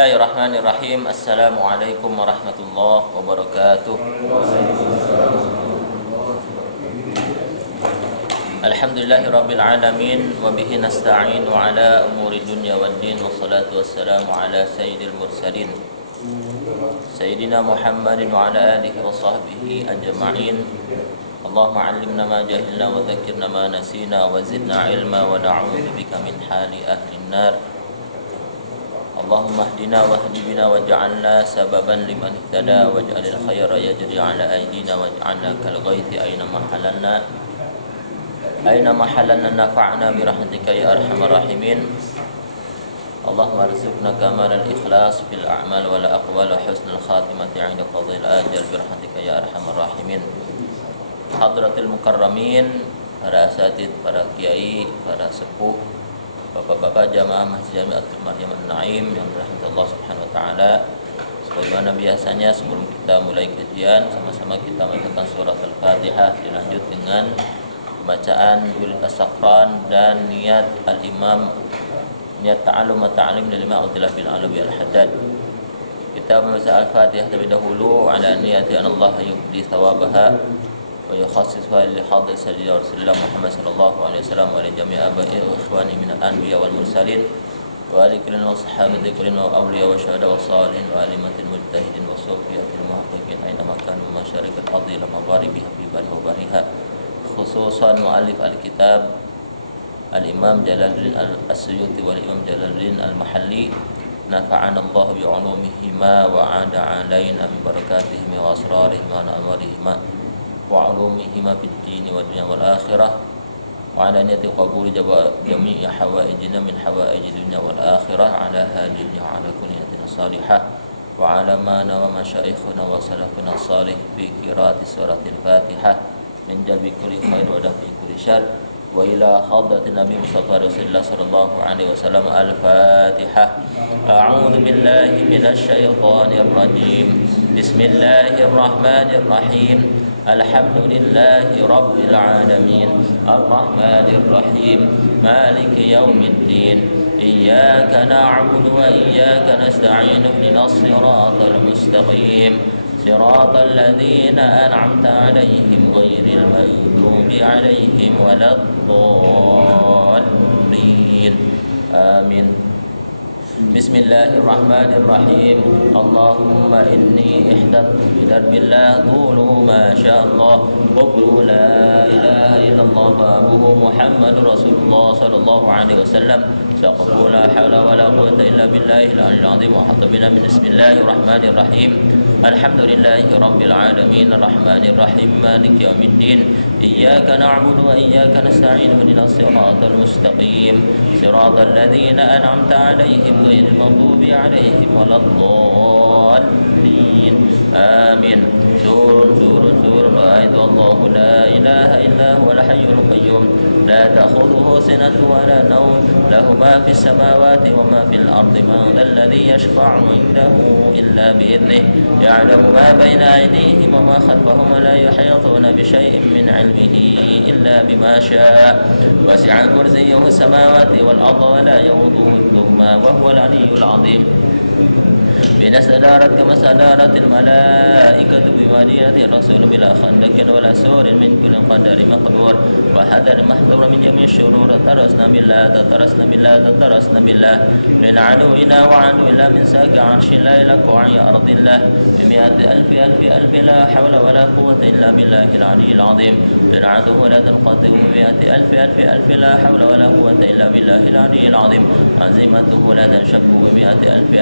Bismillahirrahmanirrahim. Assalamualaikum warahmatullahi wabarakatuh. Alhamdulillahirabbil alamin wa bihi nasta'inu ala umuri dunya waddin wassalatu wassalamu ala sayyidil mursalin sayyidina Muhammadin wa ala alihi wa sahbihi ajma'in. Allahumma 'allimna ma jahilna wa dhakkirna ma nasina wa zidna ilma wa na'udzu bika min hali ahlin nar. Allahumma hdina wahdi bina waj'alna sababan liman ihtada waj'alil khayra yajri ala aydina waj'alna kal ghaithi aina mahallanna nafa'na bi rahmatika ya arhamar rahimin. Allahumma arzuqna kamalal ikhlas fil a'mal wal aqwal wa husnul khatimati 'inda qadhil ajal bi rahmatika ya arhamar rahimin. Hadratil mukarramin, para asatid, para kiai, para sepuh, bapak-bapak jamaah Masjid Jami'atul Maryam An-Naim yang dirahmati Allah Subhanahu wa taala. Sebagaimana biasanya sebelum kita mulai kajian, sama-sama kita membaca surat Al-Fatihah, dilanjut dengan bacaan Dul Tasaqran dan niat al-imam, niat ta'allum wa ta'lim dari Imam Abdullah bin Alawi Al-Haddad. Kita membaca Al-Fatihah terlebih dahulu ala niyati an Allah yubdi thawabaha wa yukhassisha li hadrat sayyidina Rasulullah Muhammad sallallahu alaihi wasallam wa li jami' aba'i wa ikhwani min al-anbiya wal mursalin wa ali kullin wa sahabati kullin wa awliya wa syuhada wa salihin wa alimatil mujtahidin wa sufiyatil muhaqqiqin aina makanu masyariqil ardi wa magharibiha fi bani wa bariha, khususan mu'allif al-kitab al-imam Jalaluddin al-Suyuti wal imam Jalaluddin al-Mahalli, nafa'ana Allah bi'ulumihima wa 'ada 'alaina min barakatihima wa asrarihima wa amarihima wa 'ulumihima fid din wal dunya wal akhirah wa 'ala niyati qabuli jami'i hawaijina min hawaij dunya wal akhirah 'ala hajina wa 'ala kulli niyatin salihah wa 'ala ma nawa masyayikhuna wa salafuna salih fi qira'ati suratil Fatihah min jalbi kulli khair wa dafi kulli syarr wa ila hadratin Nabi Mustafa Rasulullah sallallahu alaihi wasallam. Al-Fatihah. A'udzu billahi minasy syaithanir rajim. Bismillahirrahmanirrahim. Alhamdulillahi rabbil alamin. Arrahmanir rahim. Maliki yaumiddin. Iyyaka na'budu wa iyyaka nasta'in. Ihdinas siratal mustaqim. صراط الذين أنعمت عليهم غير المغضوب عليهم ولا الضالين آمين. بسم الله الرحمن الرحيم. اللهم إني احتجت بدرب الله طوله ما شاء الله وقل لا إله إلا الله بابه محمد رسول الله صلى الله عليه وسلم. فقل لا حول ولا قوة إلا بالله العلي العظيم. وحط بنا من بسم الله الرحمن الرحيم. الحمد لله رب العالمين الرحمن الرحيم مالك يوم الدين. إياك نعبد وإياك نستعين اهدنا الصراط المستقيم صراط الذين أنعمت عليهم غير المغضوب عليهم ولا الضالين آمين. سور رأيت الله لا إله إلا هو الحي القيوم لا تأخذه سنة ولا نوم له ما في السماوات وما في الأرض. من ذا الذي يشفع عنده إلا بإذنه يعلم ما بين أيديهم وما خلفهم ولا يحيطون بشيء من علمه إلا بما شاء. وسع كرسيه السماوات والأرض ولا يؤوده حفظهما وهو العلي العظيم. بنا استدارت كما استدارت الملائكة بمدينة الرسول بلا خندق ولا سور من كل قدر مقدور وحذر محذور من جميع الشرور. ترسنا بالله من عدونا وعدونا من ساك عرش الله لك وعي أرض الله بمئة ألف لا حول ولا قوة إلا بالله العلي العظيم. من عدو لا تنقذه بمئة ألف لا حول ولا قوة إلا بالله العلي العظيم. عزيمته لا تنشب بمئة ألف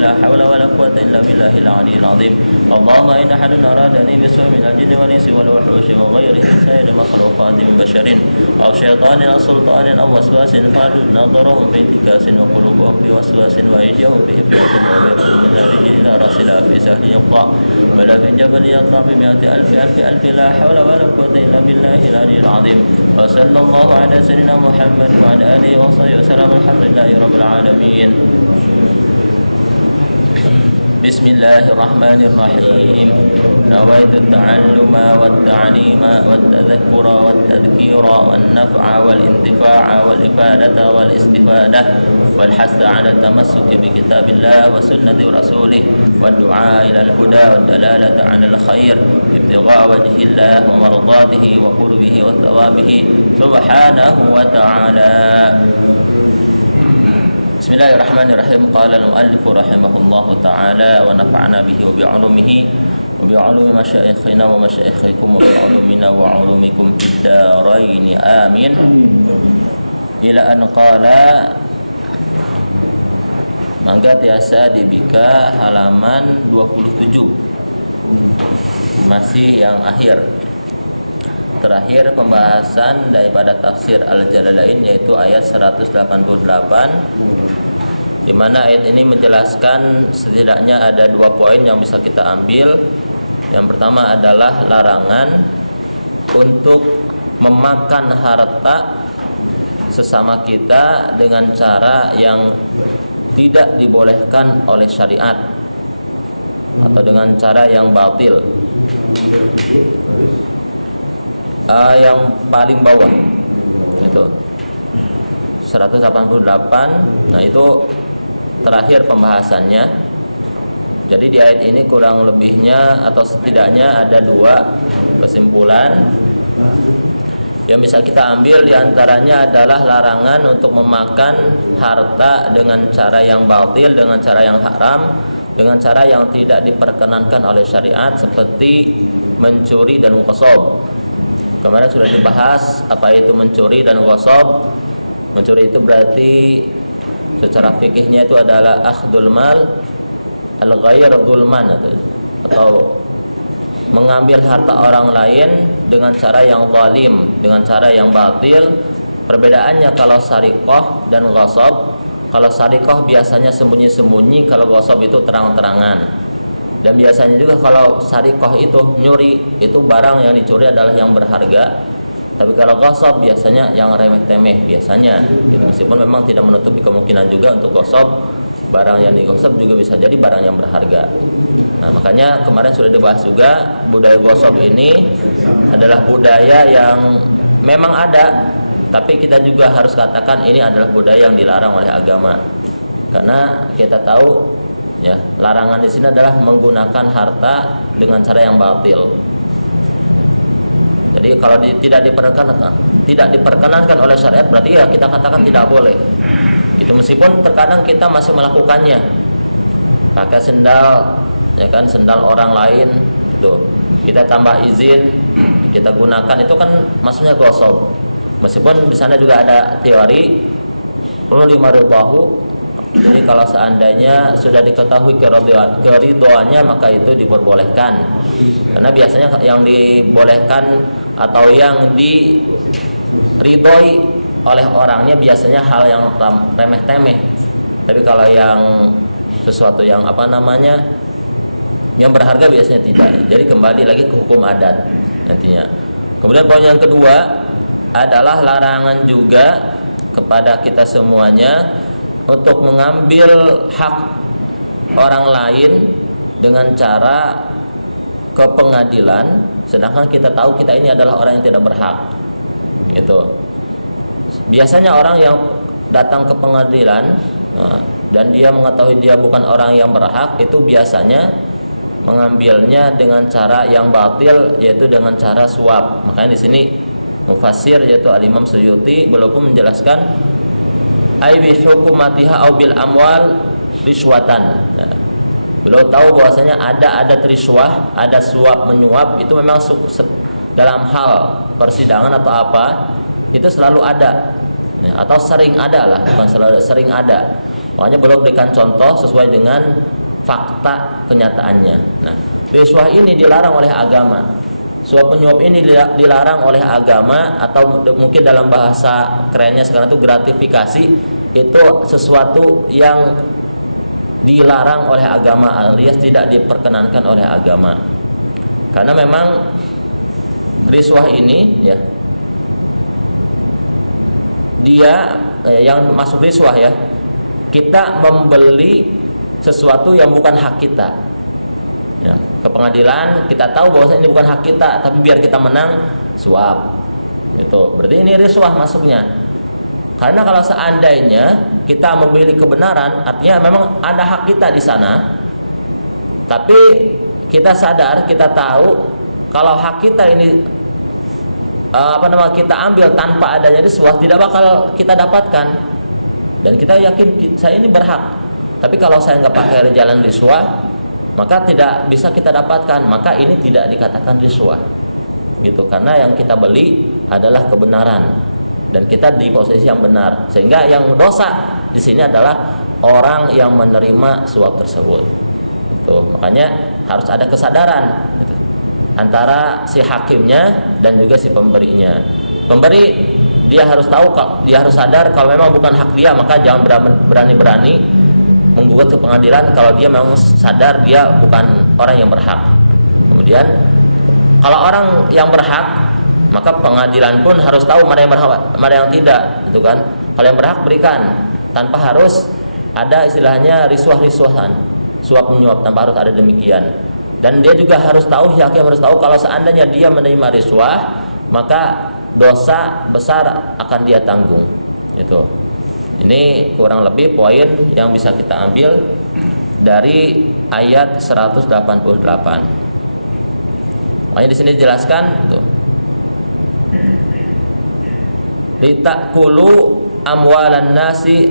لا حول ولا قوة إلا بالله العلي العظيم. اللهم إن أحد أرادني بسوء من الجن والإنس والوحوش وغيره سائر المخلوقات من بشر أو شيطان أو سلطان أو وسواس فاجعل نظرهم في انتكاس وقلوبهم في وسواس وأيديهم في إفلاس وغيرهم من الرجل إلى راسنا في سهل يقطع ولا في جبل يقطع بمئة ألف لا حول ولا قوة إلا بالله العلي العظيم. وصلى الله على سيدنا محمد وعلى آله وصحبه وسلم. الحمد لله رب العالمين. Bismillahirrahmanirrahim. Nawaitu ta'alluma wat ta'lima wat tadhakkura wat tadhkira wan naf'a wal intifa'a wal ifadata wal istifadah wal hasa 'ala tamassuk bi kitabillah wa sunnati rasulih wad du'a ila al huda wad dalalata 'ala al khair ibtigha'a wajhillah wa mardatihi wa qurbihi wa thawabihi subhanahu wa ta'ala. Bismillahirrahmanirrahim. Qala al-muallif rahimahullahu ta'ala wa nafa'na bihi wa bi'ulumihi wa bi'ulumi masyayikhina wa masyayikhikum wa bi'ulumina wa 'ulumikum fid dharain. Amin. Ila an qala mangga tiasa dibika halaman 27. Masih yang akhir. Terakhir pembahasan daripada tafsir Al-Jalalain yaitu ayat 188, di mana ayat ini menjelaskan setidaknya ada 2 poin yang bisa kita ambil. Yang pertama adalah larangan untuk memakan harta sesama kita dengan cara yang tidak dibolehkan oleh syariat atau dengan cara yang batil. Yang paling bawah itu 188. Nah itu terakhir pembahasannya. Jadi di ayat ini kurang lebihnya atau setidaknya ada 2 kesimpulan yang bisa kita ambil. Diantaranya adalah larangan untuk memakan harta dengan cara yang batil, dengan cara yang haram, dengan cara yang tidak diperkenankan oleh syariat, seperti mencuri dan ghasab. Kemarin sudah dibahas apa itu mencuri dan ghasab. Mencuri itu berarti secara fikihnya itu adalah akhdul mal al-ghair zulman, atau mengambil harta orang lain dengan cara yang zalim, dengan cara yang batil. Perbedaannya kalau sariqah dan ghasab, kalau sariqah biasanya sembunyi-sembunyi, kalau ghasab itu terang-terangan. Dan biasanya juga kalau sariqah itu nyuri, itu barang yang dicuri adalah yang berharga. Tapi kalau ghasab biasanya yang remeh-temeh biasanya. Jadi meskipun memang tidak menutupi kemungkinan juga untuk ghasab, barang yang dighasab juga bisa jadi barang yang berharga. Nah, makanya kemarin sudah dibahas juga, budaya ghasab ini adalah budaya yang memang ada, tapi kita juga harus katakan ini adalah budaya yang dilarang oleh agama. Karena kita tahu ya, larangan di sini adalah menggunakan harta dengan cara yang batil. Jadi kalau tidak diperkenankan oleh syariat, berarti ya kita katakan tidak boleh. Itu meskipun terkadang kita masih melakukannya. Pakai sendal, ya kan, sendal orang lain, tuh kita tambah izin, kita gunakan, itu kan maksudnya ghasab. Meskipun di sana juga ada teori perlu dimarubahu. Jadi kalau seandainya sudah diketahui keridhoannya, maka itu diperbolehkan. Karena biasanya yang dibolehkan atau yang diridhoi oleh orangnya biasanya hal yang remeh-temeh. Tapi kalau yang sesuatu yang yang berharga biasanya tidak. Jadi kembali lagi ke hukum adat nantinya. Kemudian poin yang kedua adalah larangan juga kepada kita semuanya untuk mengambil hak orang lain dengan cara ke pengadilan, sedangkan kita tahu kita ini adalah orang yang tidak berhak. Itu biasanya orang yang datang ke pengadilan dan dia mengetahui dia bukan orang yang berhak, itu biasanya mengambilnya dengan cara yang batil, yaitu dengan cara suap. Makanya di sini mufassir yaitu Al-Imam Suyuti belum menjelaskan ai bi hukumatiha au bil amwal riswatan. Beliau tahu bahwasanya ada riswah, ada suap menyuap, itu memang dalam hal persidangan atau apa itu selalu ada, atau sering ada lah, bukan selalu, sering ada. Makanya beliau berikan contoh sesuai dengan fakta kenyataannya. Nah, riswah ini dilarang oleh agama. Suap penyuap ini dilarang oleh agama, atau mungkin dalam bahasa kerennya sekarang itu gratifikasi, itu sesuatu yang dilarang oleh agama alias tidak diperkenankan oleh agama. Karena memang riswah ini ya, dia yang masuk riswah ya, kita membeli sesuatu yang bukan hak kita. Ya, ke pengadilan kita tahu bahwa ini bukan hak kita, tapi biar kita menang suap. Itu berarti ini riswah masuknya. Karena kalau seandainya kita memilih kebenaran, artinya memang ada hak kita di sana. Tapi kita sadar, kita tahu kalau hak kita ini kita ambil tanpa adanya riswah, tidak bakal kita dapatkan. Dan kita yakin saya ini berhak. Tapi kalau saya nggak pakai jalan riswah, maka tidak bisa kita dapatkan. Maka ini tidak dikatakan riswah, gitu. Karena yang kita beli adalah kebenaran dan kita di posisi yang benar. Sehingga yang dosa di sini adalah orang yang menerima suap tersebut. Gitu. Makanya harus ada kesadaran antara si hakimnya dan juga si pemberinya. Pemberi dia harus tahu, dia harus sadar kalau memang bukan hak dia, maka jangan berani-berani menggugat ke pengadilan kalau dia memang sadar dia bukan orang yang berhak. Kemudian kalau orang yang berhak, maka pengadilan pun harus tahu mana yang berhak, mana yang tidak, gitu kan. Kalau yang berhak berikan tanpa harus ada istilahnya riswah-riswahan, suap menyuap, tanpa harus ada demikian. Dan dia juga harus tahu, hakim harus tahu kalau seandainya dia menerima riswah, maka dosa besar akan dia tanggung. Itu. Ini kurang lebih poin yang bisa kita ambil dari ayat 188. Makanya di sini dijelaskan tuh. Litakulu amwalan nasi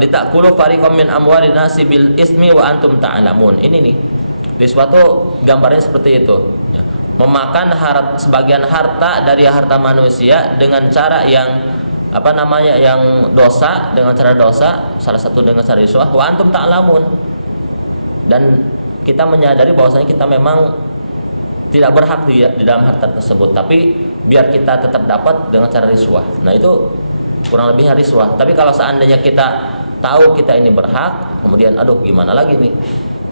litakulu fariqam min amwalin nasi bil ismi wa antum ta'lamun. Ini nih. Di suatu gambarnya seperti itu. Memakan sebagian harta dari harta manusia dengan cara yang yang dosa, dengan cara dosa, salah satu dengan cara riswah, wa antum ta'lamun. Dan kita menyadari bahwasanya kita memang tidak berhak di dalam harta tersebut, tapi biar kita tetap dapat dengan cara riswah. Nah, itu kurang lebihnya riswah. Tapi kalau seandainya kita tahu kita ini berhak, kemudian aduh gimana lagi nih,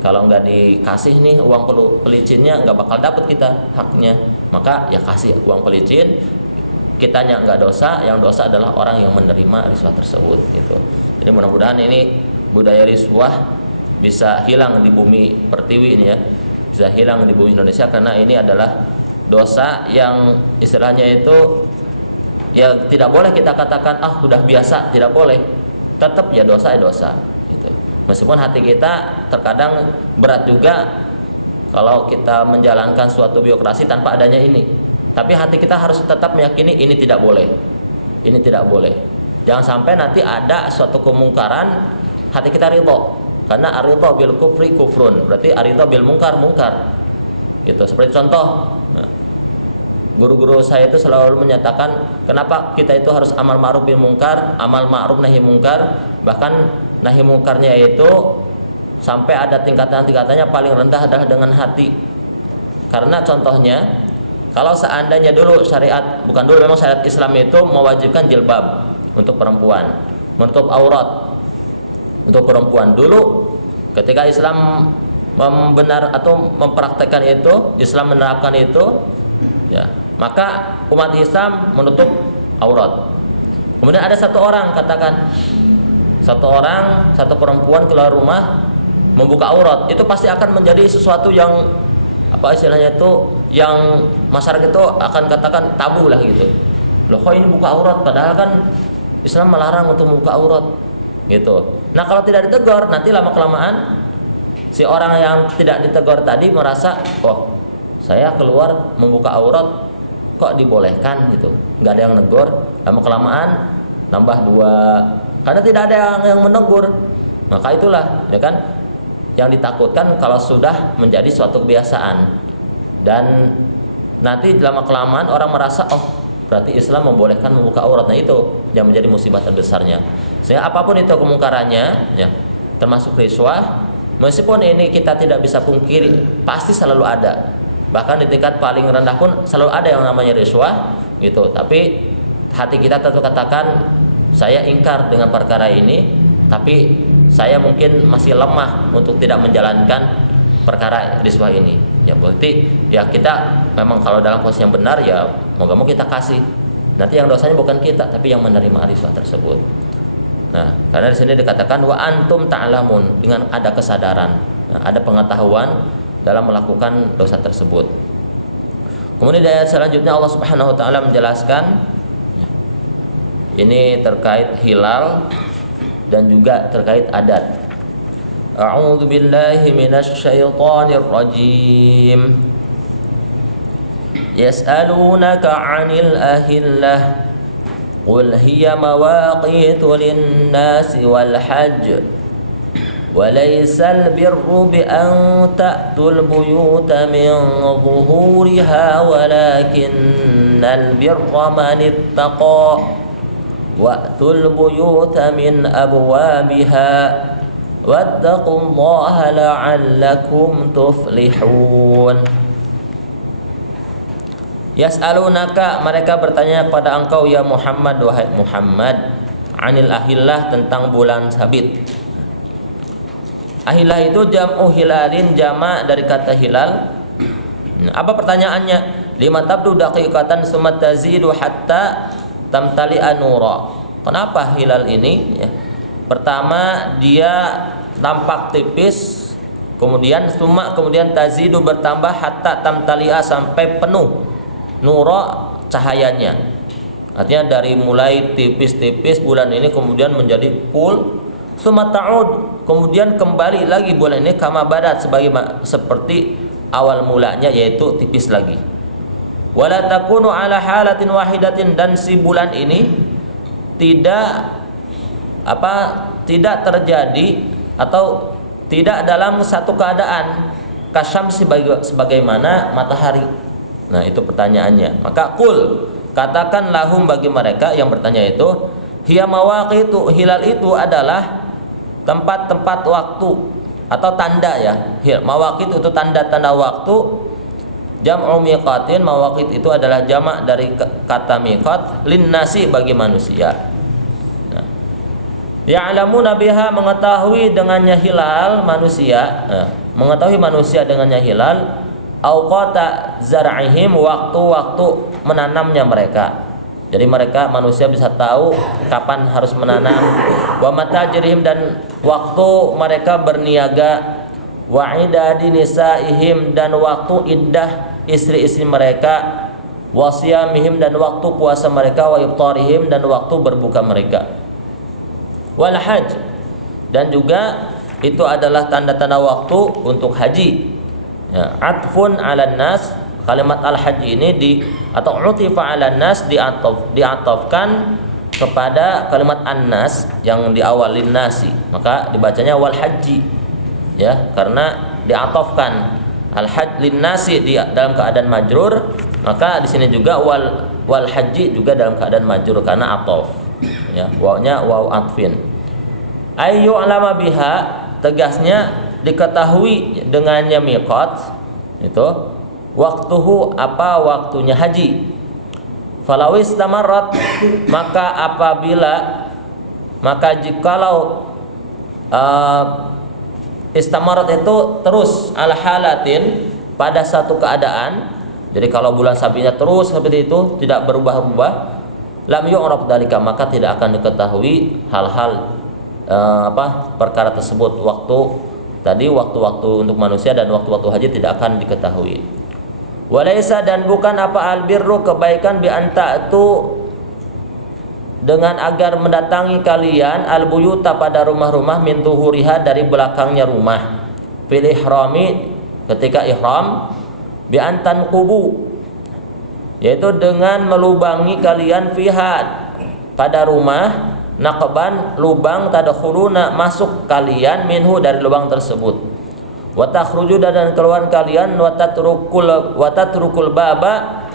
kalau nggak dikasih nih uang pelicinnya nggak bakal dapat kita haknya, maka ya kasih uang pelicin. Kitanya nggak dosa, yang dosa adalah orang yang menerima riswah tersebut, gitu. Jadi mudah-mudahan ini budaya riswah bisa hilang di bumi pertiwi ini ya, bisa hilang di bumi Indonesia, karena ini adalah dosa yang istilahnya itu ya tidak boleh kita katakan udah biasa, tidak boleh. Tetap ya dosa, gitu. Meskipun hati kita terkadang berat juga kalau kita menjalankan suatu birokrasi tanpa adanya ini. Tapi hati kita harus tetap meyakini ini tidak boleh. Ini tidak boleh. Jangan sampai nanti ada suatu kemungkaran hati kita ridho. Karena aridho bil kufri kufrun. Berarti aridho bil mungkar mungkar. Gitu. Seperti contoh, guru-guru saya itu selalu menyatakan kenapa kita itu harus amal ma'ruf bil mungkar, amal ma'ruf nahi mungkar, bahkan nahi mungkarnya itu sampai ada tingkatan-tingkatannya, paling rendah adalah dengan hati. Karena contohnya, kalau seandainya dulu memang syariat Islam itu mewajibkan jilbab untuk perempuan, menutup aurat untuk perempuan. Dulu ketika Islam membenar atau mempraktekkan itu, Islam menerapkan itu, ya, maka umat Islam menutup aurat. Kemudian ada satu orang, satu perempuan keluar rumah membuka aurat, itu pasti akan menjadi sesuatu yang istilahnya itu yang masyarakat itu akan katakan tabu lah gitu. Loh, kok ini buka aurat, padahal kan Islam melarang untuk membuka aurat gitu. Nah, kalau tidak ditegur, nanti lama-kelamaan si orang yang tidak ditegur tadi merasa, oh saya keluar membuka aurat kok dibolehkan gitu, nggak ada yang negur. Lama-kelamaan nambah 2, karena tidak ada yang menegur. Maka itulah ya kan yang ditakutkan kalau sudah menjadi suatu kebiasaan, dan nanti lama-kelamaan orang merasa oh berarti Islam membolehkan membuka aurat. Nah, itu yang menjadi musibah terbesarnya. Sehingga apapun itu kemungkarannya ya, termasuk riswah, meskipun ini kita tidak bisa pungkiri pasti selalu ada, bahkan di tingkat paling rendah pun selalu ada yang namanya riswah gitu. Tapi hati kita tetap katakan saya ingkar dengan perkara ini, tapi saya mungkin masih lemah untuk tidak menjalankan perkara riswah ini. Ya berarti ya kita memang kalau dalam posisi yang benar ya mau gak mau kita kasih. Nanti yang dosanya bukan kita, tapi yang menerima riswah tersebut. Nah, karena di sini dikatakan wa antum ta'lamun, dengan ada kesadaran, ada pengetahuan dalam melakukan dosa tersebut. Kemudian di ayat selanjutnya Allah Subhanahu wa taala menjelaskan ini terkait hilal dan juga terkait adat. A'udzu billahi minasy syaithanir rajim. Yas'alunaka 'anil ahillah qul hiya mawaqitu lin-nasi wal hajj wa laysal birru bi an ta'tul buyuta min zuhuriha walakinnal birra man ittaqa wa'tul buyuta min abwabiha wattaqullaha la'allakum tuflihun. Yas'alunaka, mereka bertanya kepada engkau ya Muhammad, wahai Muhammad, anil ahillah, tentang bulan sabit. Ahillah itu jam'u hilalin, jama' dari kata hilal. Apa pertanyaannya? Lima tabdu daqiqatan summa tazidu hatta tamtali'a nura. Kenapa hilal ini? Ya. Pertama dia tampak tipis, kemudian kemudian tazidu bertambah hatta tamtali'a sampai penuh nura cahayanya. Artinya dari mulai tipis-tipis bulan ini kemudian menjadi full, summa ta'ud, kemudian kembali lagi bulan ini kama badat, seperti awal mulanya, yaitu tipis lagi. Wala takunu ala halatin wahidatin, dan si bulan ini tidak terjadi atau tidak dalam satu keadaan kasyamsi, sebagaimana matahari. Nah, itu pertanyaannya. Maka qul, katakan lahum bagi mereka yang bertanya itu, hiya mawaqitu, hilal itu adalah tempat-tempat waktu atau tanda ya. Mawaqit itu tanda-tanda waktu. Jam'u miqatin, mawaqit itu adalah jamak dari kata miqat, linnasi, bagi manusia. Nah, ya'lamuna biha, mengetahui dengannya hilal manusia. Nah, mengetahui manusia dengannya hilal. Awqata zar'ihim, waktu-waktu menanamnya mereka. Jadi mereka manusia bisa tahu kapan harus menanam. Wa matajrihim, dan waktu mereka berniaga. Wa idadi nisaihim, dan waktu iddah istri-istri mereka. Wa siyamihim, dan waktu puasa mereka. Wa iftarihim, dan waktu berbuka mereka. Wal hajj, dan juga itu adalah tanda-tanda waktu untuk haji. Ya, atfun 'alan nas, kalimat al-haji ini atau utifa 'alan nas, diatofkan kepada kalimat an-nas yang di awal lin-nasi, maka dibacanya wal haji. Ya, karena diatofkan al-hajj lin-nasi dalam keadaan majrur, maka di sini juga wal haji juga dalam keadaan majrur karena atof. Ya, wawnya waw atfin. Ayyu alama biha, tegasnya diketahui dengannya miqat itu waktuhu, apa waktunya haji. Falawis tamarat, maka jikalau istamarat itu terus ala halatin, pada satu keadaan. Jadi kalau bulan sabitnya terus seperti itu, tidak berubah-ubah, lam yu'raf dzalika, maka tidak akan diketahui hal-hal perkara tersebut. Waktu-waktu untuk manusia dan waktu-waktu haji tidak akan diketahui. Walaysa, dan bukan apa albirru, kebaikan, bi anta itu dengan agar mendatangi kalian albuyuta, pada rumah-rumah, min tuhuriha, dari belakangnya rumah, fil ihrami, ketika ihram, bi antan kubu, yaitu dengan melubangi kalian fiha, pada rumah, naqban, lubang, tadkhuluna, masuk kalian, minhu, dari lubang tersebut, wa takhruju, dan keluar kalian, wa tatrukul baba,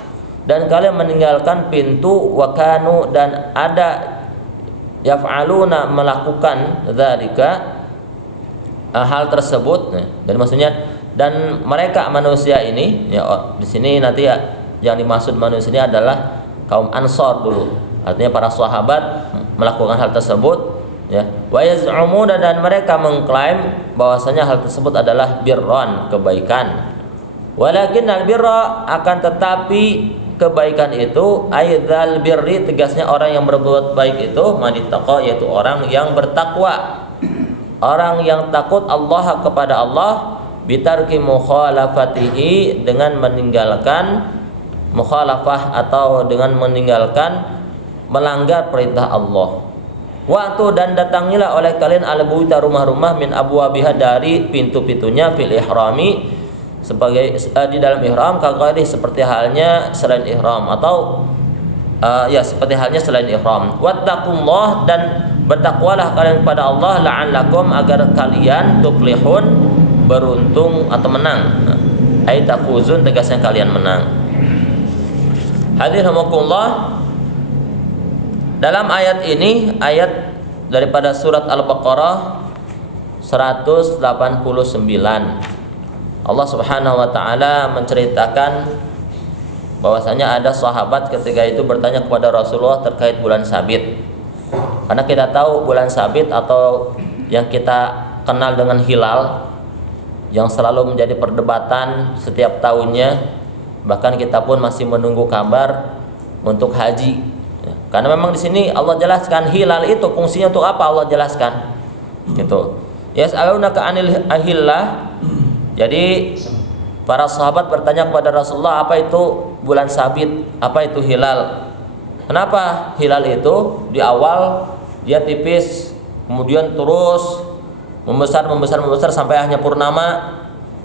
dan kalian meninggalkan pintu, wa kanu, dan ada yaf'aluna, melakukan dzalika, hal tersebut. Jadi maksudnya, dan mereka manusia ini ya, di sini nanti ya, yang dimaksud manusia ini adalah kaum Ansor dulu, artinya para sahabat melakukan hal tersebut ya. Wa yaz'umuna, dan mereka mengklaim bahwasanya hal tersebut adalah birran, kebaikan. Walakin al-birra, akan tetapi kebaikan itu aidzal birri, tegasnya orang yang berbuat baik itu manittaqa, yaitu orang yang bertakwa, orang yang takut Allah kepada Allah, bitarki mukhalafatihi, dengan meninggalkan mukhalafah atau dengan meninggalkan melanggar perintah Allah. Waktu dan datangilah oleh kalian al-buyuta, rumah-rumah, min abwabiha, dari pintu-pintunya, fil ihrami, sebagai di dalam ihram, kaghairi, seperti halnya selain ihram, atau seperti halnya selain ihram. Wattaqullah, dan bertakwalah kalian kepada Allah, la'allakum, agar kalian tuflihun, beruntung atau menang. Ai tafuzun, tegasnya kalian menang. Hadirin dalam ayat ini, ayat daripada surat Al-Baqarah 189, Allah Subhanahu wa taala menceritakan bahwasanya ada sahabat ketika itu bertanya kepada Rasulullah terkait bulan Sabit. Karena kita tahu bulan Sabit atau yang kita kenal dengan hilal, yang selalu menjadi perdebatan setiap tahunnya, bahkan kita pun masih menunggu kabar untuk haji. Karena memang di sini Allah jelaskan hilal itu fungsinya untuk apa, Allah jelaskan. Gitu. Yas'alunaka 'anil ahillah. Jadi para sahabat bertanya kepada Rasulullah, apa itu bulan Sabit, apa itu hilal? Kenapa hilal itu di awal dia tipis, kemudian terus membesar sampai hanya purnama.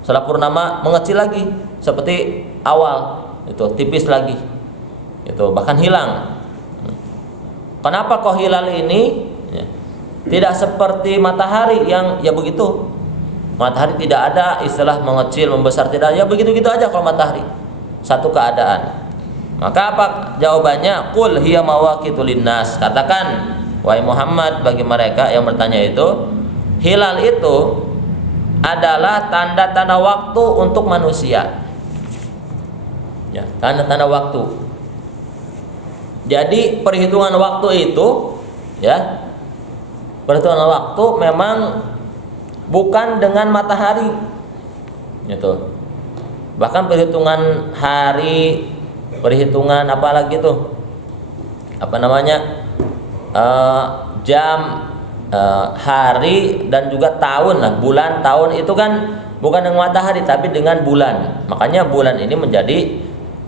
Setelah purnama mengecil lagi seperti awal, itu tipis lagi. Itu bahkan hilang. Kenapa kok hilal ini tidak seperti matahari yang ya begitu? Matahari tidak ada istilah mengecil, membesar, tidak, ya begitu-gitu aja kalau matahari. Satu keadaan. Maka apa jawabannya? Qul hiya mawaqitu linnas. Katakan wahai Muhammad bagi mereka yang bertanya itu, hilal itu adalah tanda-tanda waktu untuk manusia. Ya, tanda-tanda waktu. Jadi perhitungan waktu itu, ya, perhitungan waktu memang bukan dengan matahari, gitu. Bahkan perhitungan hari, perhitungan apa lagi tuh? Apa namanya? Jam, hari, dan juga tahun lah, bulan, tahun itu kan bukan dengan matahari tapi dengan bulan. Makanya bulan ini menjadi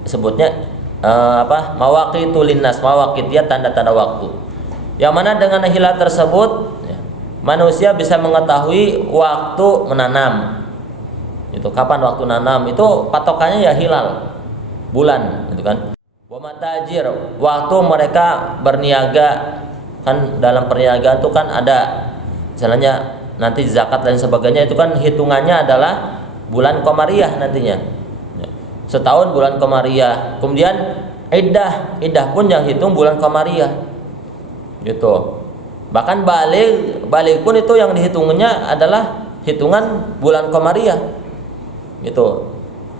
sebutnya mawaqitu linnas, mawaqit, dia tanda-tanda waktu. Yang mana dengan hilal tersebut manusia bisa mengetahui waktu menanam. Itu kapan waktu nanam, itu patokannya ya hilal, bulan, gitu kan. Wa matajir, waktu mereka berniaga, kan dalam perniagaan itu kan ada misalnya nanti zakat dan sebagainya, itu kan hitungannya adalah bulan Qamariyah nantinya. Setahun bulan Qamariyah. Kemudian iddah pun yang hitung bulan Qamariyah. Gitu. Bahkan balik pun itu yang dihitungnya adalah hitungan bulan Qamariyah. Gitu.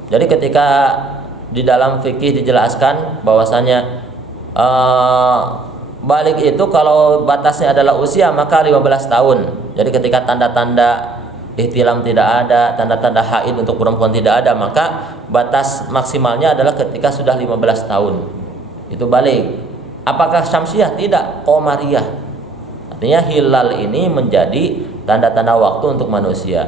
Jadi ketika di dalam fikih dijelaskan bahwasanya balik itu kalau batasnya adalah usia maka 15 tahun. Jadi ketika tanda-tanda ihtilam tidak ada, tanda-tanda haid untuk perempuan tidak ada, maka batas maksimalnya adalah ketika sudah 15 tahun. Itu balik. Apakah syamsiah? Tidak, qamariyah. Artinya hilal ini menjadi tanda-tanda waktu untuk manusia.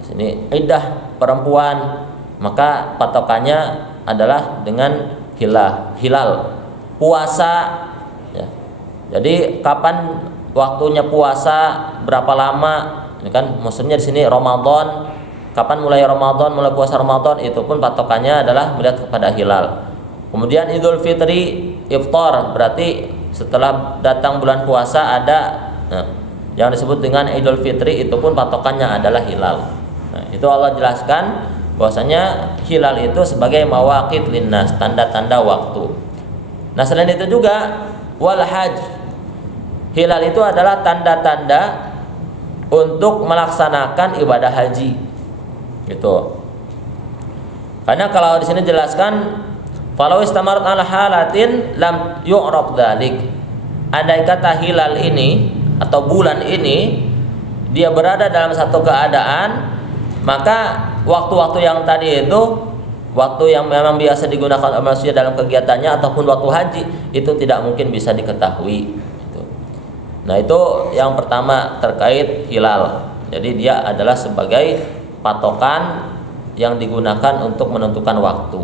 Di sini iddah perempuan, maka patokannya adalah dengan hilal. Puasa, ya. Jadi kapan waktunya puasa, berapa lama? Ini kan maksudnya di sini Ramadan, kapan mulai Ramadan, mulai puasa Ramadan, itu pun patokannya adalah melihat kepada hilal. Kemudian Idul Fitri, iftar, berarti setelah datang bulan puasa ada yang disebut dengan Idul Fitri, itu pun patokannya adalah hilal. Itu Allah jelaskan bahwasanya hilal itu sebagai mawaqit linnas, tanda-tanda waktu. Nah, selain itu juga wal hajj, hilal itu adalah tanda-tanda untuk melaksanakan ibadah haji, gitu. Karena kalau di sini jelaskan, falau istamarat ala halatin lam yu'rab dzalik. Andai kata hilal ini atau bulan ini dia berada dalam satu keadaan, maka waktu-waktu yang tadi itu waktu yang memang biasa digunakan oleh manusia dalam kegiatannya ataupun waktu haji, itu tidak mungkin bisa diketahui gitu. Nah, itu yang pertama terkait hilal. Jadi dia adalah sebagai patokan yang digunakan untuk menentukan waktu.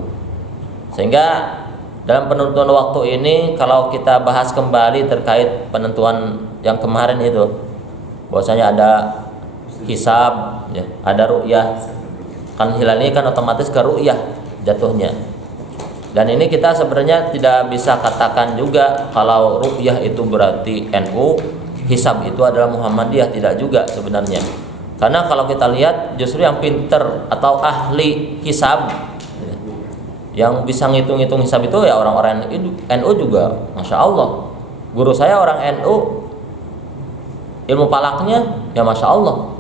Sehingga dalam penentuan waktu ini, kalau kita bahas kembali terkait penentuan yang kemarin itu, bahwasanya ada hisab, ya, ada ru'yah. Kan hilal ini kan otomatis ke ru'yah jatuhnya. Dan ini kita sebenarnya tidak bisa katakan juga kalau ru'yah itu berarti NU, hisab itu adalah Muhammadiyah, tidak juga sebenarnya. Karena kalau kita lihat justru yang pinter atau ahli hisab, yang bisa ngitung-ngitung hisab itu ya orang-orang NU juga, masya Allah. Guru saya orang NU, ilmu falaknya ya masya Allah.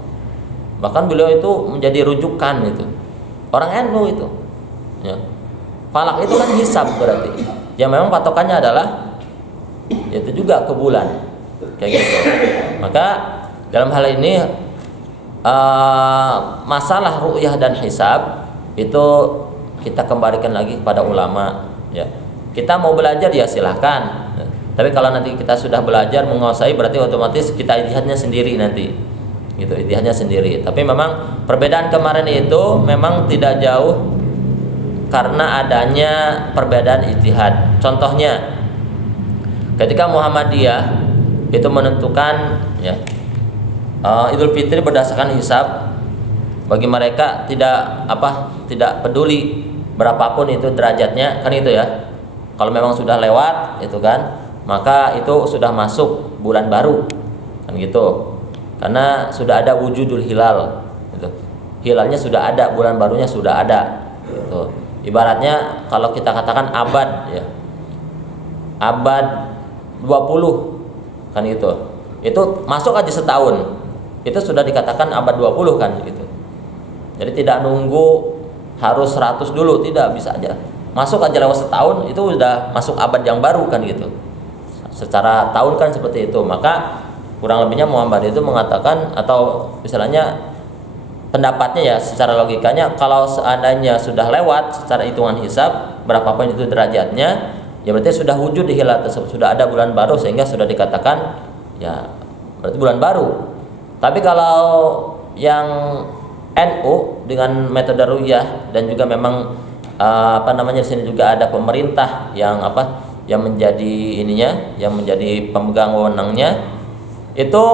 Bahkan beliau itu menjadi rujukan gitu. Orang NU itu, ya. Falak itu kan hisab berarti. Ya memang patokannya adalah itu juga ke bulan, kayak gitu. Maka dalam hal ini masalah ru'yah dan hisab itu kita kembalikan lagi kepada ulama, ya. Kita mau belajar ya silahkan, tapi kalau nanti kita sudah belajar menguasai berarti otomatis kita ijtihadnya sendiri nanti, gitu, ijtihadnya sendiri. Tapi memang perbedaan kemarin itu memang tidak jauh karena adanya perbedaan ijtihad. Contohnya ketika Muhammadiyah itu menentukan, ya, Idul Fitri berdasarkan hisab, bagi mereka tidak peduli berapapun itu derajatnya, kan itu ya. Kalau memang sudah lewat itu kan, maka itu sudah masuk bulan baru, kan gitu. Karena sudah ada wujudul hilal gitu. Hilalnya sudah ada, bulan barunya sudah ada gitu. Ibaratnya kalau kita katakan abad, ya, abad 20 kan gitu. Itu masuk aja setahun, itu sudah dikatakan abad 20 kan gitu. Jadi tidak nunggu harus 100 dulu, tidak, bisa aja masuk aja lewat setahun itu sudah masuk abad yang baru kan gitu. Secara tahun kan seperti itu. Maka kurang lebihnya Muhammad itu mengatakan, atau misalnya pendapatnya ya secara logikanya, kalau seandainya sudah lewat secara hitungan hisab berapapun itu derajatnya, ya berarti sudah wujud di hilal tersebut, sudah ada bulan baru, sehingga sudah dikatakan ya berarti bulan baru. Tapi kalau yang NU dengan metode ru'yah dan juga memang di sini juga ada pemerintah yang yang menjadi ininya, yang menjadi pemegang wewenangnya, itu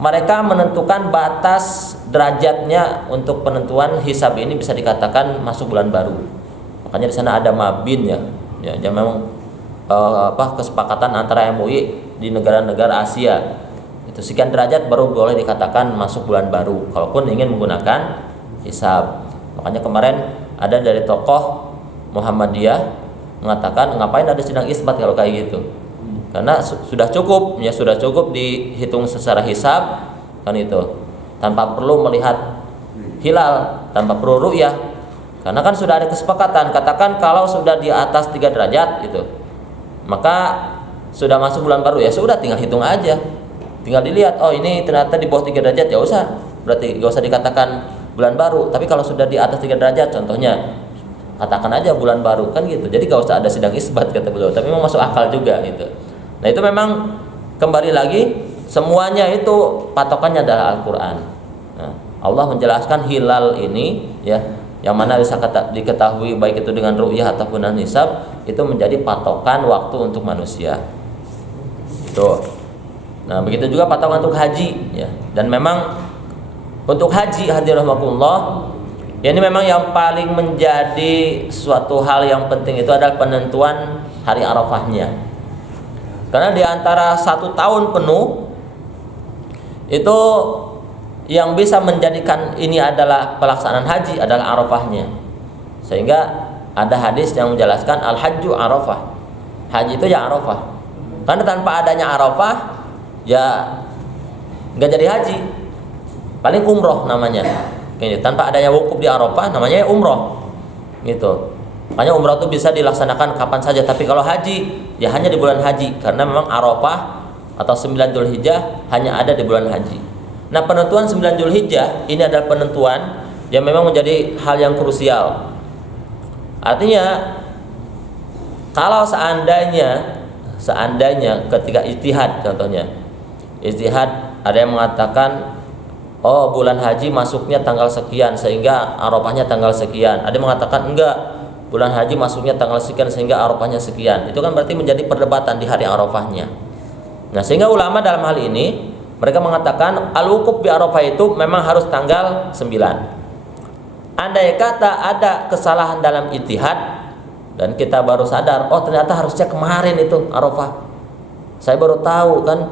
mereka menentukan batas derajatnya untuk penentuan hisab ini bisa dikatakan masuk bulan baru. Makanya di sana ada mabin, ya memang kesepakatan antara MUI di negara-negara Asia. Itu sekian derajat baru boleh dikatakan masuk bulan baru kalaupun ingin menggunakan hisab. Makanya kemarin ada dari tokoh Muhammadiyah mengatakan, ngapain ada sidang isbat kalau kayak gitu, karena sudah cukup dihitung secara hisab kan itu, tanpa perlu melihat hilal, tanpa perlu ru'yah. Karena kan sudah ada kesepakatan, katakan kalau sudah di atas 3 derajat itu maka sudah masuk bulan baru, ya sudah tinggal hitung aja. Tinggal dilihat, oh ini ternyata di bawah 3 derajat, ya usah, berarti gak usah dikatakan bulan baru. Tapi kalau sudah di atas 3 derajat contohnya, katakan aja bulan baru kan gitu. Jadi gak usah ada sidang isbat kata beliau. Tapi memang masuk akal juga gitu. Nah itu memang kembali lagi semuanya itu patokannya adalah Al-Quran. Nah, Allah menjelaskan hilal ini, ya, yang mana bisa diketahui baik itu dengan ru'yah ataupun dengan hisab, itu menjadi patokan waktu untuk manusia. Itu. Nah, begitu juga patokan untuk haji, ya. Dan memang untuk haji, hadirin rahimakumullah, ini memang yang paling menjadi suatu hal yang penting itu adalah penentuan hari Arafahnya. Karena di antara 1 tahun penuh itu yang bisa menjadikan ini adalah pelaksanaan haji adalah Arafahnya. Sehingga ada hadis yang menjelaskan al-hajju Arafah. Haji itu ya Arafah. Karena tanpa adanya Arafah ya nggak jadi haji, paling umroh namanya. Ini tanpa adanya wukuf di Arafah namanya ya umroh, gitu. Makanya umroh itu bisa dilaksanakan kapan saja. Tapi kalau haji ya hanya di bulan haji, karena memang Arafah atau 9 Dzulhijjah hanya ada di bulan haji. Nah, penentuan 9 Dzulhijjah ini adalah penentuan yang memang menjadi hal yang krusial. Artinya kalau seandainya ketika ijtihad, contohnya ijtihad, ada yang mengatakan oh bulan haji masuknya tanggal sekian sehingga Arafahnya tanggal sekian, ada yang mengatakan enggak, bulan haji masuknya tanggal sekian sehingga Arafahnya sekian. Itu kan berarti menjadi perdebatan di hari Arafahnya. Nah, sehingga ulama dalam hal ini mereka mengatakan al-wukuf bi Arafah itu memang harus tanggal 9. Andai kata ada kesalahan dalam ijtihad dan kita baru sadar, oh ternyata harusnya kemarin itu Arafah, saya baru tahu kan,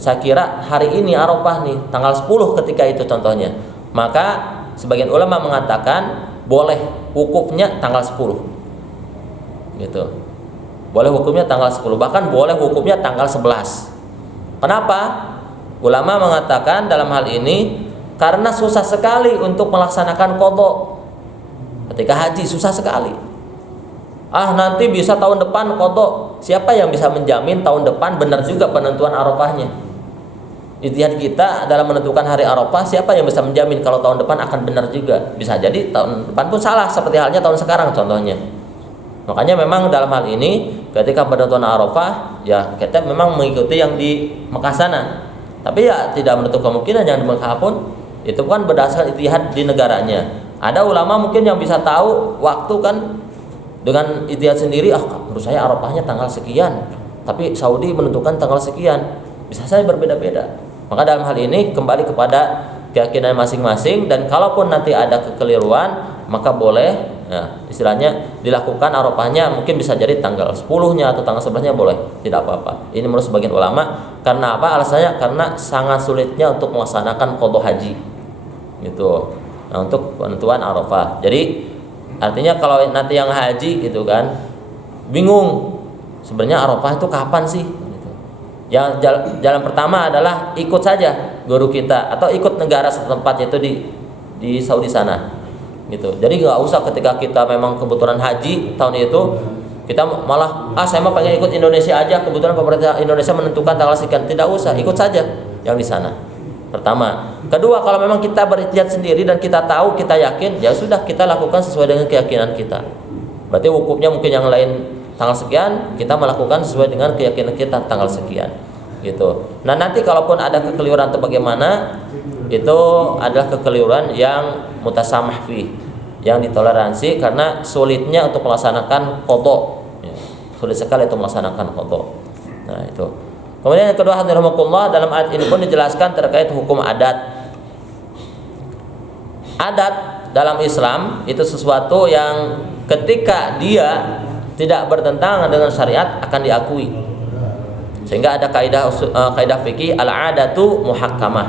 saya kira hari ini Arafah nih, tanggal 10 ketika itu contohnya, maka sebagian ulama mengatakan boleh wukufnya tanggal 10 gitu, boleh wukufnya tanggal 10, bahkan boleh wukufnya tanggal 11. Kenapa? Ulama mengatakan dalam hal ini karena susah sekali untuk melaksanakan qadha. Ketika haji susah sekali. Nanti bisa tahun depan qadha. Siapa yang bisa menjamin tahun depan benar juga penentuan Arafahnya? Ijtihad kita dalam menentukan hari Arafah, siapa yang bisa menjamin kalau tahun depan akan benar juga? Bisa jadi tahun depan pun salah seperti halnya tahun sekarang contohnya. Makanya memang dalam hal ini ketika penentuan Arafah ya kita memang mengikuti yang di Mekah sana. Tapi ya tidak menutup kemungkinan yang di Mekah pun itu kan berdasarkan ijtihad di negaranya. Ada ulama mungkin yang bisa tahu waktu kan dengan ijtihad sendiri, menurut saya Arafahnya tanggal sekian, tapi Saudi menentukan tanggal sekian. Bisa saja berbeda-beda. Maka dalam hal ini kembali kepada keyakinan masing-masing, dan kalaupun nanti ada kekeliruan maka boleh istilahnya dilakukan Arafahnya mungkin bisa jadi tanggal 10-nya atau tanggal 11-nya boleh, tidak apa-apa. Ini menurut sebagian ulama. Karena apa? Alasannya karena sangat sulitnya untuk melaksanakan qadha haji gitu. Nah, untuk penentuan Arafah. Jadi artinya kalau nanti yang haji gitu kan bingung sebenarnya Arafah itu kapan sih gitu. Yang jalan pertama adalah ikut saja guru kita atau ikut negara setempat itu di Saudi sana gitu. Jadi nggak usah ketika kita memang kebetulan haji tahun itu kita malah saya mau pengen ikut Indonesia aja, kebetulan pemerintah Indonesia menentukan tanggal sekian. Tidak usah, ikut saja yang di sana. Pertama. Kedua, kalau memang kita berijtihad sendiri dan kita tahu, kita yakin, ya sudah kita lakukan sesuai dengan keyakinan kita. Berarti wukufnya mungkin yang lain tanggal sekian, kita melakukan sesuai dengan keyakinan kita tanggal sekian gitu. Nah, nanti kalaupun ada kekeliruan atau bagaimana, itu adalah kekeliruan yang mutasamah fi, yang ditoleransi karena sulitnya untuk melaksanakan qadha. Sulit sekali untuk melaksanakan qadha. Nah, itu. Kemudian yang kedua, hadirahumullah, dalam ayat ini pun dijelaskan terkait hukum adat. Adat dalam Islam itu sesuatu yang ketika dia tidak bertentangan dengan syariat akan diakui. Sehingga ada kaidah fikih al-adatu muhakkamah.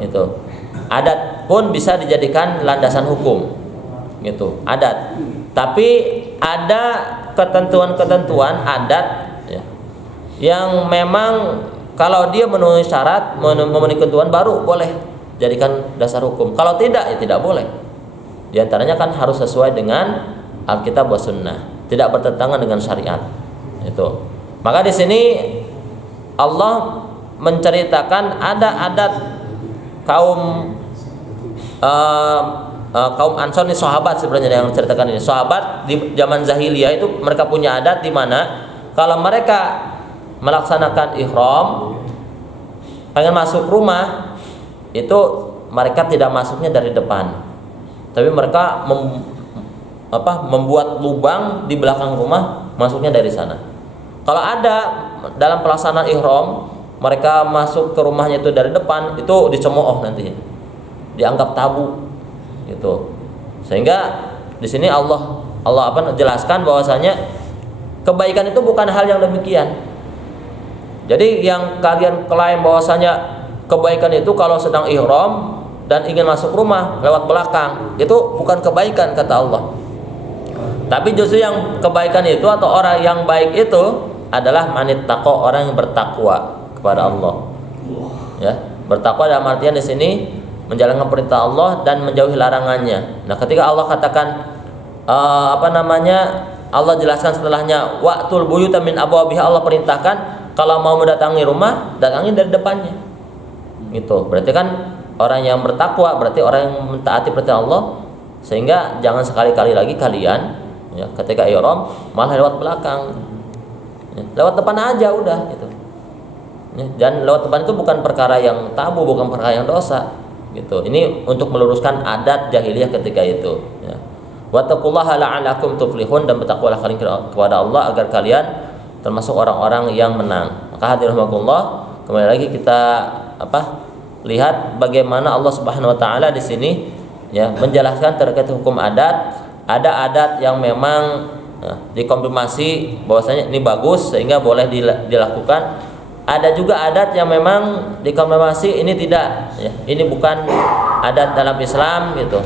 Itu. Adat pun bisa dijadikan landasan hukum. Gitu, adat. Tapi ada ketentuan-ketentuan adat ya, yang memang kalau dia memenuhi syarat, memenuhi ketentuan baru boleh jadikan dasar hukum. Kalau tidak, ya tidak boleh. Di antaranya kan harus sesuai dengan Alkitab wa Sunnah, tidak bertentangan dengan syariat. Itu. Maka di sini Allah menceritakan ada adat kaum Ansor ini sahabat sebenarnya yang menceritakan ini. Sahabat di zaman jahiliyah itu mereka punya adat di mana kalau mereka melaksanakan ihram pengen masuk rumah itu mereka tidak masuknya dari depan. Tapi mereka membuat lubang di belakang rumah, masuknya dari sana. Kalau ada dalam pelaksanaan ihram mereka masuk ke rumahnya itu dari depan, itu dicemooh nantinya. Dianggap tabu. Gitu. Sehingga di sini Allah jelaskan bahwasanya kebaikan itu bukan hal yang demikian. Jadi yang kalian klaim bahwasanya kebaikan itu kalau sedang ihram dan ingin masuk rumah lewat belakang, itu bukan kebaikan kata Allah. Tapi justru yang kebaikan itu atau orang yang baik itu adalah manittaqo, orang yang bertakwa kepada Allah. Ya, bertakwa dalam artian di sini menjalankan perintah Allah dan menjauhi larangannya. Nah, ketika Allah katakan Allah jelaskan setelahnya waqtul buyuta min abwabiha, Allah perintahkan kalau mau mendatangi rumah, datangi dari depannya. Gitu. Berarti kan orang yang bertakwa berarti orang yang mentaati perintah Allah Sehingga jangan sekali-kali lagi kalian ya ketika ihram malah lewat belakang. Ya, lewat depan aja udah gitu. Ya, dan lewat depan itu bukan perkara yang tabu, bukan perkara yang dosa gitu. Ini untuk meluruskan adat jahiliyah ketika itu ya. Wattaqullaha la'allakum tuflihun, dan bertakwalah kalian kepada Allah agar kalian termasuk orang-orang yang menang. Maka hadirin rahimakumullah, kembali lagi kita lihat bagaimana Allah Subhanahu wa taala di sini ya menjelaskan terkait hukum adat. Ada adat yang memang dikonfirmasi bahwasanya ini bagus sehingga boleh dilakukan. Ada juga adat yang memang dikonfirmasi ini tidak ya, ini bukan adat dalam Islam gitu.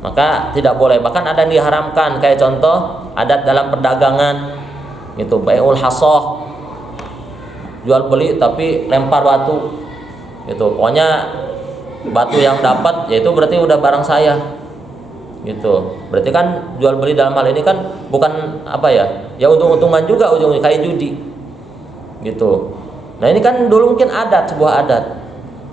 Maka tidak boleh. Bahkan ada yang diharamkan, kayak contoh adat dalam perdagangan gitu, bai'ul hasoh, jual beli tapi lempar batu gitu. Pokoknya batu yang dapat yaitu berarti udah barang saya gitu. Berarti kan jual beli dalam hal ini kan bukan ya untung-untungan juga ujungnya, kayak judi gitu. Nah ini kan dulu mungkin adat, sebuah adat,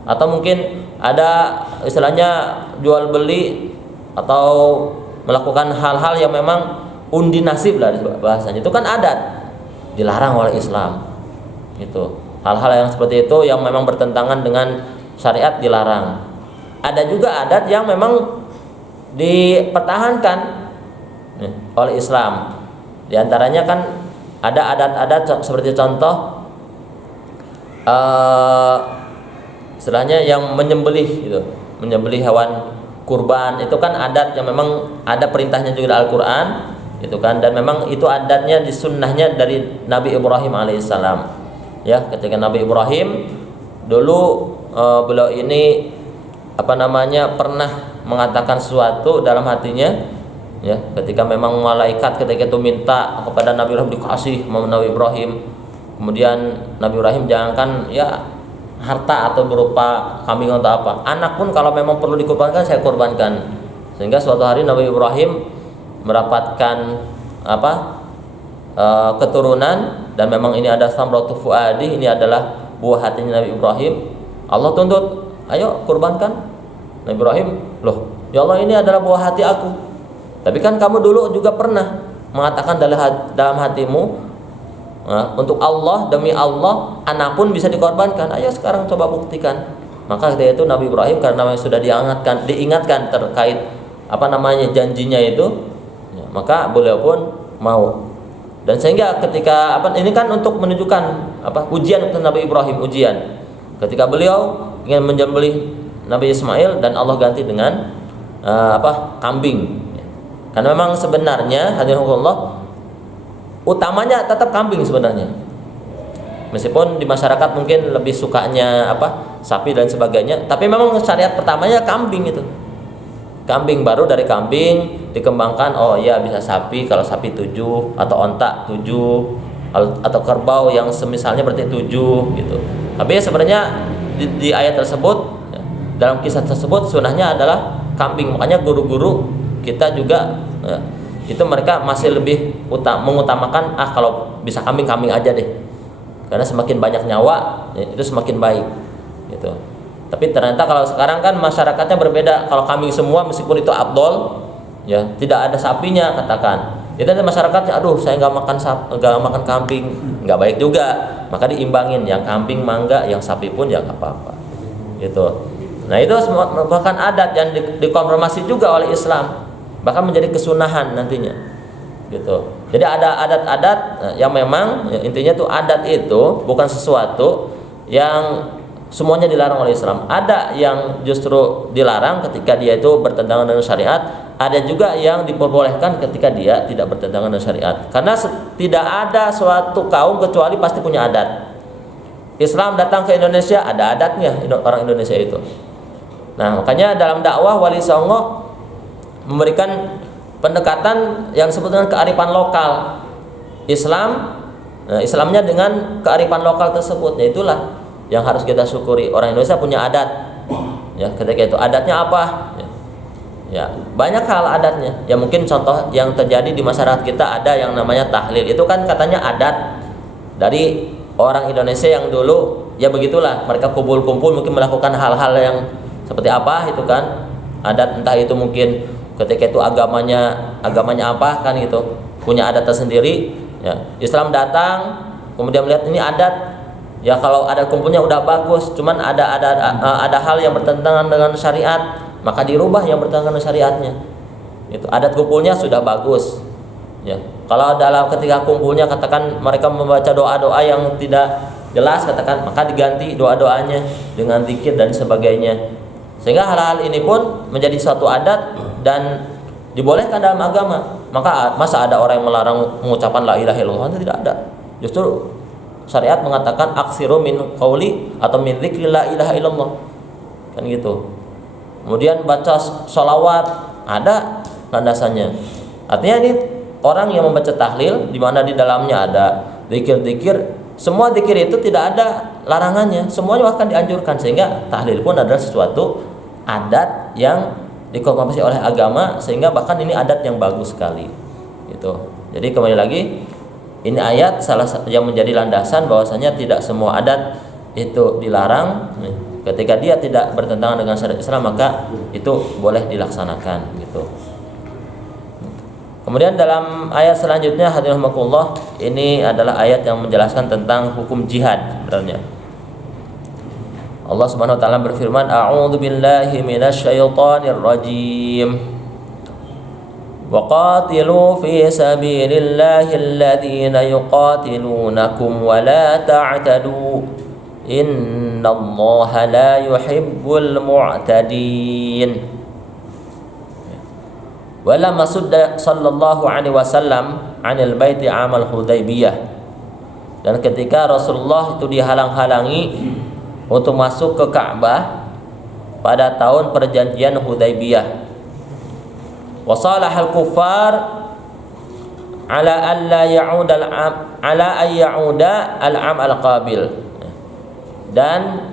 atau mungkin ada istilahnya jual beli atau melakukan hal-hal yang memang undi nasib lah bahasanya, itu kan adat, dilarang oleh Islam gitu. Hal-hal yang seperti itu yang memang bertentangan dengan syariat dilarang. Ada juga adat yang memang dipertahankan oleh Islam. Di antaranya kan ada adat-adat seperti contoh istilahnya yang menyembelih gitu, menyembelih hewan kurban, itu kan adat yang memang ada perintahnya juga di Al-Quran itu kan, dan memang itu adatnya di sunnahnya dari Nabi Ibrahim alaihissalam ya. Ketika Nabi Ibrahim dulu beliau ini pernah mengatakan sesuatu dalam hatinya ya, ketika memang malaikat ketika itu minta kepada Nabi Ibrahim dikasih sama Nabi Ibrahim. Kemudian Nabi Ibrahim jangankan ya harta atau berupa kambing atau apa, anak pun kalau memang perlu dikorbankan saya korbankan. Sehingga suatu hari Nabi Ibrahim mendapatkan keturunan, dan memang ini ada samratu fuadi, ini adalah buah hatinya Nabi Ibrahim. Allah tuntut, ayo kurbankan. Nabi Ibrahim, loh ya Allah, ini adalah buah hati aku, tapi kan kamu dulu juga pernah mengatakan dalam hatimu untuk Allah, demi Allah anak pun bisa dikorbankan, ayo sekarang coba buktikan. Maka ketika itu Nabi Ibrahim karena sudah diingatkan terkait janjinya itu ya, maka beliau pun mau. Dan sehingga ketika ini kan untuk menunjukkan ujian untuk Nabi Ibrahim, ujian ketika beliau ingin menyembelih Nabi Ismail dan Allah ganti dengan kambing. Karena memang sebenarnya hadirullah utamanya tetap kambing sebenarnya. Meskipun di masyarakat mungkin lebih sukanya sapi dan sebagainya, tapi memang syariat pertamanya kambing itu. Kambing, baru dari kambing dikembangkan, oh ya bisa sapi, kalau sapi 7, atau onta 7, atau kerbau yang semisalnya berarti 7 gitu. Tapi sebenarnya di ayat tersebut, dalam kisah tersebut sunnahnya adalah kambing. Makanya guru-guru kita juga itu mereka masih lebih mengutamakan kalau bisa kambing aja deh, karena semakin banyak nyawa itu semakin baik gitu. Tapi ternyata kalau sekarang kan masyarakatnya berbeda. Kalau kambing semua meskipun itu afdol ya, tidak ada sapinya katakan, itu ada masyarakatnya aduh saya nggak makan kambing, nggak baik juga. Maka diimbangin, yang kambing mangga, yang sapi pun ya nggak apa-apa gitu. Nah itu semua merupakan adat yang dikonfirmasi juga oleh Islam, bahkan menjadi kesunahan nantinya gitu. Jadi ada adat-adat yang memang ya, intinya tuh adat itu bukan sesuatu yang semuanya dilarang oleh Islam. Ada yang justru dilarang ketika dia itu bertentangan dengan syariat, ada juga yang diperbolehkan ketika dia tidak bertentangan dengan syariat. Karena tidak ada suatu kaum kecuali pasti punya adat. Islam datang ke Indonesia ada adatnya orang Indonesia itu. Nah makanya dalam dakwah Wali Songo memberikan pendekatan yang disebut dengan kearifan lokal Islam. Nah, Islamnya dengan kearifan lokal tersebut, ya itulah yang harus kita syukuri. Orang Indonesia punya adat ya, ketika itu adatnya apa ya, banyak hal adatnya ya. Mungkin contoh yang terjadi di masyarakat kita ada yang namanya tahlil, itu kan katanya adat dari orang Indonesia yang dulu ya begitulah, mereka kumpul-kumpul mungkin melakukan hal-hal yang seperti apa itu kan adat, entah itu mungkin ketika itu agamanya apa kan gitu, punya adat tersendiri ya. Islam datang kemudian melihat ini adat ya, kalau adat kumpulnya udah bagus, cuman ada hal yang bertentangan dengan syariat, maka dirubah yang bertentangan dengan syariatnya. Itu adat kumpulnya sudah bagus ya. Kalau dalam ketika kumpulnya katakan mereka membaca doa-doa yang tidak jelas katakan, maka diganti doa-doanya dengan zikir dan sebagainya. Sehingga hal-hal ini pun menjadi suatu adat dan dibolehkan dalam agama. Maka masa ada orang yang melarang mengucapkan la ilaha illallah? Itu tidak ada. Justru syariat mengatakan aksiru min qauli atau min dzikri la ilaha illallah. Kan gitu. Kemudian baca sholawat ada landasannya. Artinya ini orang yang membaca tahlil di mana di dalamnya ada zikir-zikir, semua zikir itu tidak ada larangannya, semuanya akan dianjurkan, sehingga tahlil pun adalah sesuatu adat yang dikonfirmasi oleh agama, sehingga bahkan ini adat yang bagus sekali gitu. Jadi kembali lagi, ini ayat salah satu yang menjadi landasan bahwasanya tidak semua adat itu dilarang. Ketika dia tidak bertentangan dengan syariat Islam, maka itu boleh dilaksanakan gitu. Kemudian dalam ayat selanjutnya, hadirin rahimakumullah, ini adalah ayat yang menjelaskan tentang hukum jihad sebenarnya. Allah Subhanahu wa taala berfirman, a'udzu billahi minasyaitonir rajim. Wa qatilu fi sabilillahi alladhina yuqatilunakum wa la ta'tadu. Innallaha la yuhibbul mu'tadin. Walamma sudda sallallahu alaihi wasallam 'anil baiti amal Hudaybiyah. Dan ketika Rasulullah itu dihalang-halangi untuk masuk ke Ka'bah pada tahun perjanjian Hudaybiyah. Wa salahal kuffar ala alla ya'ud al-'am ala ay ya'uda al-'am al-qabil. Dan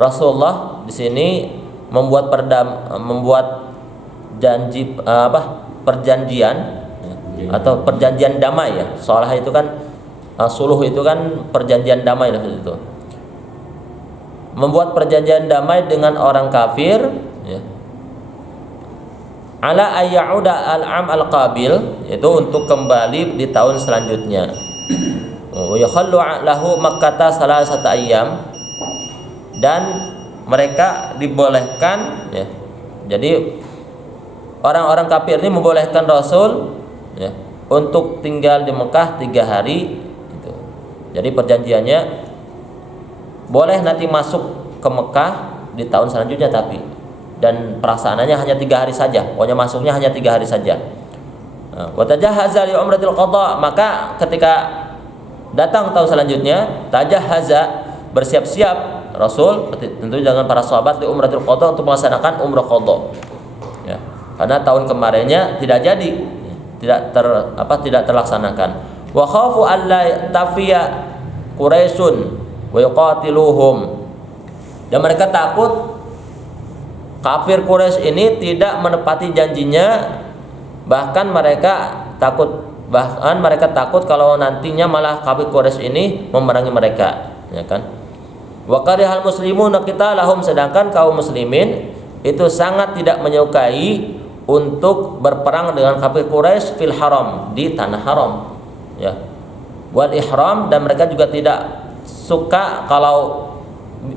Rasulullah di sini membuat perjanjian atau perjanjian damai ya. Salah itu kan suluh itu kan perjanjian damai lah itu. Membuat perjanjian damai dengan orang kafir ya. Ala ayyauda al-am al-qabil, itu untuk kembali di tahun selanjutnya. Wa yakhallu lahu makkata salasata ayyam, dan mereka dibolehkan ya. Jadi orang-orang kafir ini membolehkan Rasul ya, untuk tinggal di Mekah 3 hari gitu. Jadi perjanjiannya boleh nanti masuk ke Mekah di tahun selanjutnya, tapi dan perasaannya hanya 3 hari saja. Pokoknya masuknya hanya 3 hari saja. Wa tajahaza li umratil qada, maka ketika datang tahun selanjutnya, tajahaza, bersiap-siap Rasul tentu dengan para sahabat di umratil qada untuk melaksanakan umrah qada. Ya. Karena tahun kemarinnya tidak jadi, tidak terlaksanakan. Wa khafu alla tafiya Quraisyun wa yuqatiluhum. Dan mereka takut kafir Quraisy ini tidak menepati janjinya, bahkan mereka takut kalau nantinya malah kafir Quraisy ini memerangi mereka, ya kan? Wa karihal muslimun qitalahum, sedangkan kaum muslimin itu sangat tidak menyukai untuk berperang dengan kafir Quraisy fil haram, di tanah haram ya. Wal ihram, dan mereka juga tidak suka kalau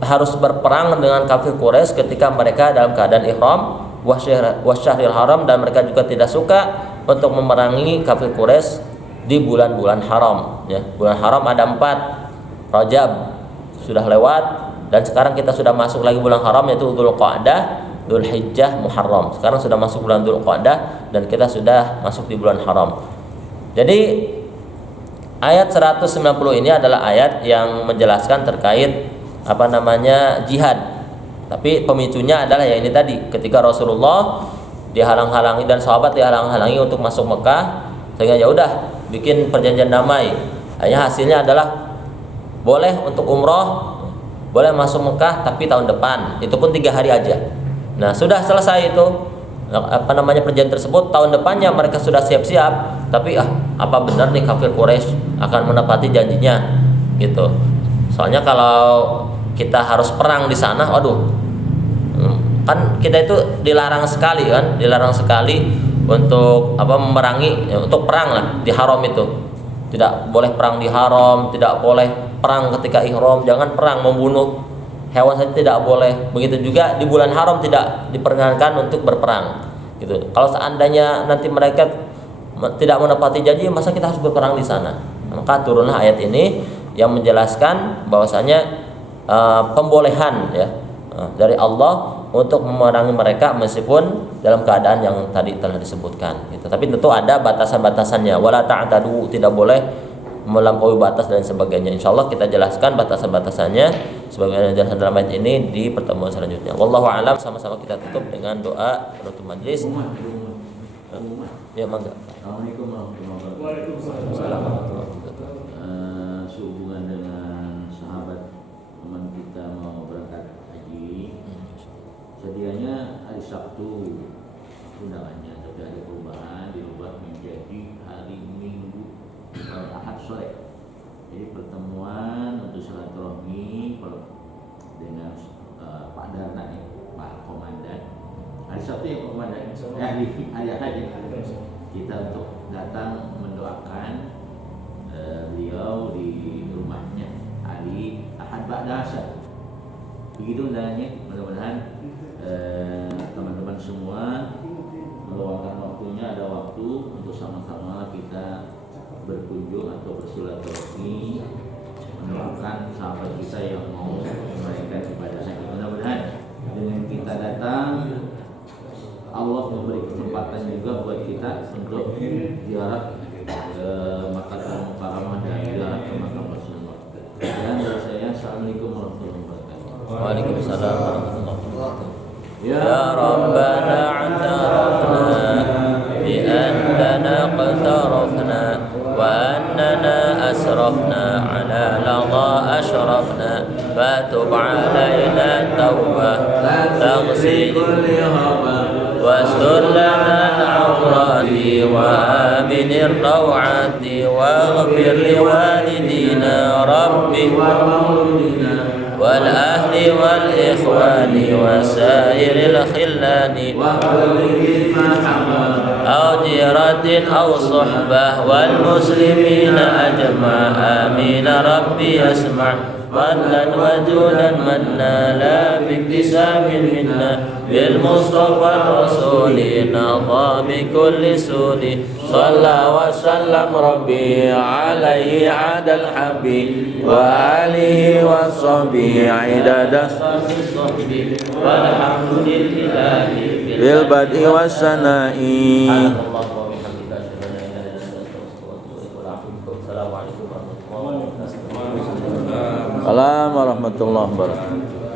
harus berperang dengan kafir Quraisy ketika mereka dalam keadaan ihram wasyahril haram, dan mereka juga tidak suka untuk memerangi kafir Quraisy di bulan-bulan haram ya. Bulan haram ada 4. Rajab sudah lewat, dan sekarang kita sudah masuk lagi bulan haram, yaitu Dzulqa'dah, Dzulhijjah, Muharram. Sekarang sudah masuk bulan Dzulqa'dah dan kita sudah masuk di bulan haram. Jadi ayat 190 ini adalah ayat yang menjelaskan terkait jihad. Tapi pemicunya adalah ya ini tadi, ketika Rasulullah dihalang-halangi dan sahabat dihalang-halangi untuk masuk Mekah, sehingga ya udah bikin perjanjian damai. Hanya hasilnya adalah boleh untuk umroh, boleh masuk Mekah, tapi tahun depan, itu pun 3 hari aja. Nah, sudah selesai itu perjanjian tersebut, tahun depannya mereka sudah siap-siap, tapi apa benar nih kafir Quraisy akan menepati janjinya gitu. Soalnya kalau kita harus perang di sana, waduh, Kan kita itu dilarang sekali untuk memerangi, untuk perang lah di haram itu. Tidak boleh perang di haram, tidak boleh perang ketika ihram, jangan perang membunuh hewan saja tidak boleh. Begitu juga di bulan haram tidak diperkenankan untuk berperang. Gitu. Kalau seandainya nanti mereka tidak menepati janji, masa kita harus berperang di sana? Maka turunlah ayat ini yang menjelaskan bahwasanya pembolehan ya dari Allah untuk memerangi mereka meskipun dalam keadaan yang tadi telah disebutkan gitu. Tapi tentu ada batasan-batasannya. Wala ta'tadu, tidak boleh melampaui batas dan sebagainya. Insyaallah kita jelaskan batasan-batasannya sebagaimana dijelaskan dalam ayat ini di pertemuan selanjutnya. Wallahu a'lam. Sama-sama kita tutup dengan doa penutup majelis. Ya, mangga. Assalamualaikum warahmatullahi wabarakatuh. Waalaikumsalam warahmatullahi wabarakatuh. Sehubungan dengan sahabat teman kita mau berangkat haji, sedianya hari Sabtu undangannya, tapi ada perubahan diubah menjadi hari Minggu atau Ahad sore. Jadi pertemuan untuk silaturahmi dengan Pak Darna, Pak Komandan. Hari Sabtu yang komandan, hari Ahad kita untuk datang mendoakan beliau di rumahnya hari Ahad Ba'dasya. Begitu undangannya. Mudah-mudahan teman-teman semua meluangkan waktunya, ada waktu untuk sama-sama kita berkunjung atau bersilaturahmi mendoakan sahabat kita yang mau mereka kepada saya. Mudah-mudahan dengan kita datang Allah memberi kesempatan juga buat kita untuk ziarah Makkah Mukarramah dan teman-teman semua. Dan dari saya, assalamualaikum warahmatullahi wabarakatuh. Waalaikumsalam warahmatullahi wabarakatuh. Ya Rabbana a'tarafna bi annana qtarafna wa annana asrafna ala ladha ashrafna fatub alaina tawbah taghsil واستر لنا العورات وآمن الروعات واغفر لوالدينا ربي والأهل والإخوان وسائر الخلان أو جيرة أو صحبة والمسلمين أجمع آمين ربي يسمع فضلا وجودا منا لا باكتساب منا بالمصطفى الرسول نضى بكل سود صلى وسلم ربي عليه عاد الحبيب وآله وصحبه عدد والحمد لله بالبدء والثناء. Assalamualaikum warahmatullahi wabarakatuh.